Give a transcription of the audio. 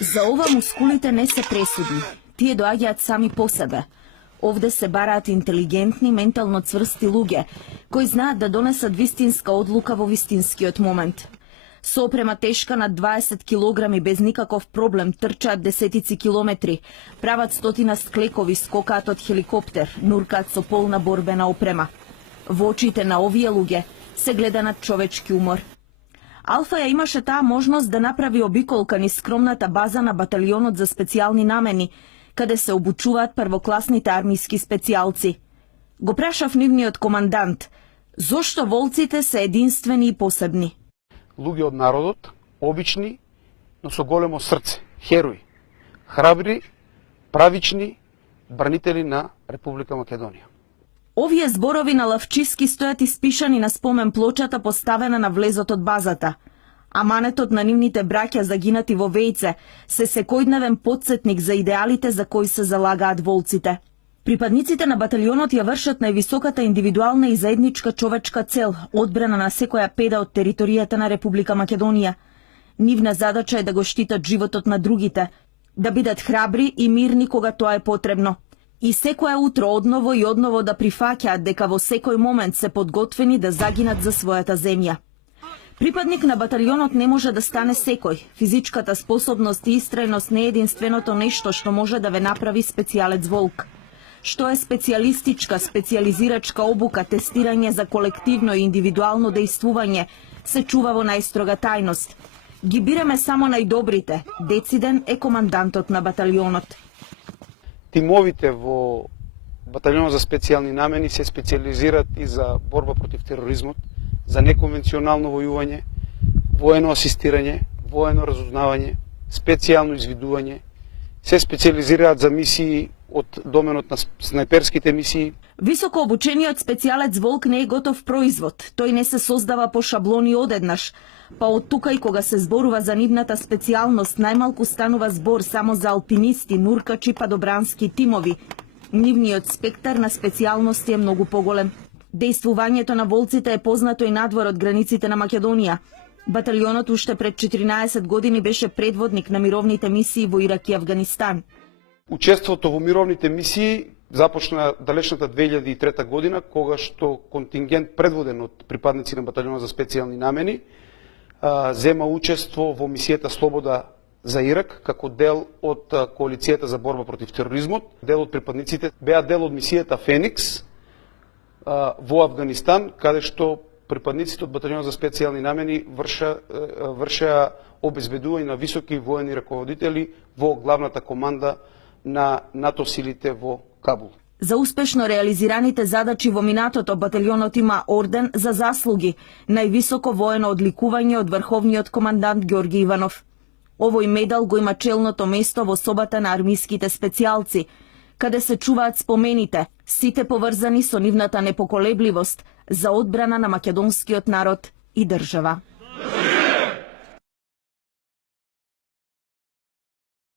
За ова мускулите не се пресудни. Тие доаѓаат сами по себе. Овде се бараат интелигентни, ментално цврсти луѓе, кои знаат да донесат вистинска одлука во вистинскиот момент. Со опрема тешка над 20 килограми без никаков проблем трчаат десетици километри, прават стотина склекови, скокаат од хеликоптер, нуркаат со полна борбена опрема. Во очите на овие луѓе се гледа на човечки умор. Алфа ја имаше таа можност да направи обиколка низ скромната база на баталионот за специјални намени, каде се обучуваат првокласните армиски специјалци. Го прашав нивниот командант, зошто волците се единствени и посебни? Луѓе од народот, обични, но со големо срце, херои, храбри, правични, бранители на Република Македонија. Овие зборови на Лавчиски стојат испишани на спомен плочата поставена на влезот од базата. Аманетот на нивните браќа загинати во Вејце се секојдневен потсетник за идеалите за кои се залагаат волците. Припадниците на баталионот ја вршат највисоката индивидуална и заедничка човечка цел, одбрана на секоја педа од територијата на Република Македонија. Нивна задача е да го штитат животот на другите, да бидат храбри и мирни кога тоа е потребно. И секое утро одново и одново да прифаќаат дека во секој момент се подготвени да загинат за својата земја. Припадник на баталионот не може да стане секој. Физичката способност и истрајност не е единственото нешто што може да ве направи специјалец волк. Што е специјалистичка, специјализирачка обука, тестирање за колективно и индивидуално дејствување, се чува во најстрога тајност. Ги бираме само најдобрите. Дециден е командантот на баталионот. Тимовите во баталионот за специјални намени се специјализираат и за борба против тероризмот, за неконвенционално војување, воено асистирање, воено разузнавање, специјално извидување, се специјализираат за мисии од доменот на снайперските мисии. Високо обучениот специјалец волк не е готов производ. Тој не се создава по шаблони одеднаш. Па од тука и кога се зборува за нивната специјалност, најмалку станува збор само за алпинисти, нуркачи, падобрански тимови. Нивниот спектар на специјалности е многу поголем. Дејствувањето на волците е познато и надвор од границите на Македонија. Баталионот уште пред 14 години беше предводник на мировните мисии во Ирак и Авганистан. Учеството во мировните мисии започна далечната 2003 година, кога што контингент предводен од припадници на баталионот за специјални намени зема учество во мисијата Слобода за Ирак, како дел од коалицијата за борба против тероризмот. Дел од припадниците беа дел од мисијата Феникс во Авганистан, каде што припадниците од баталионот за специјални намени вршеа обезбедување на високи воени раководители во главната команда на НАТО силите во Кабул. За успешно реализираните задачи во минатото баталионот има орден за заслуги, највисоко воено одликување од врховниот командант Ѓорги Иванов. Овој медал го има челното место во собата на армиските специјалци, каде се чуваат спомените, сите поврзани со нивната непоколебливост за одбрана на македонскиот народ и држава.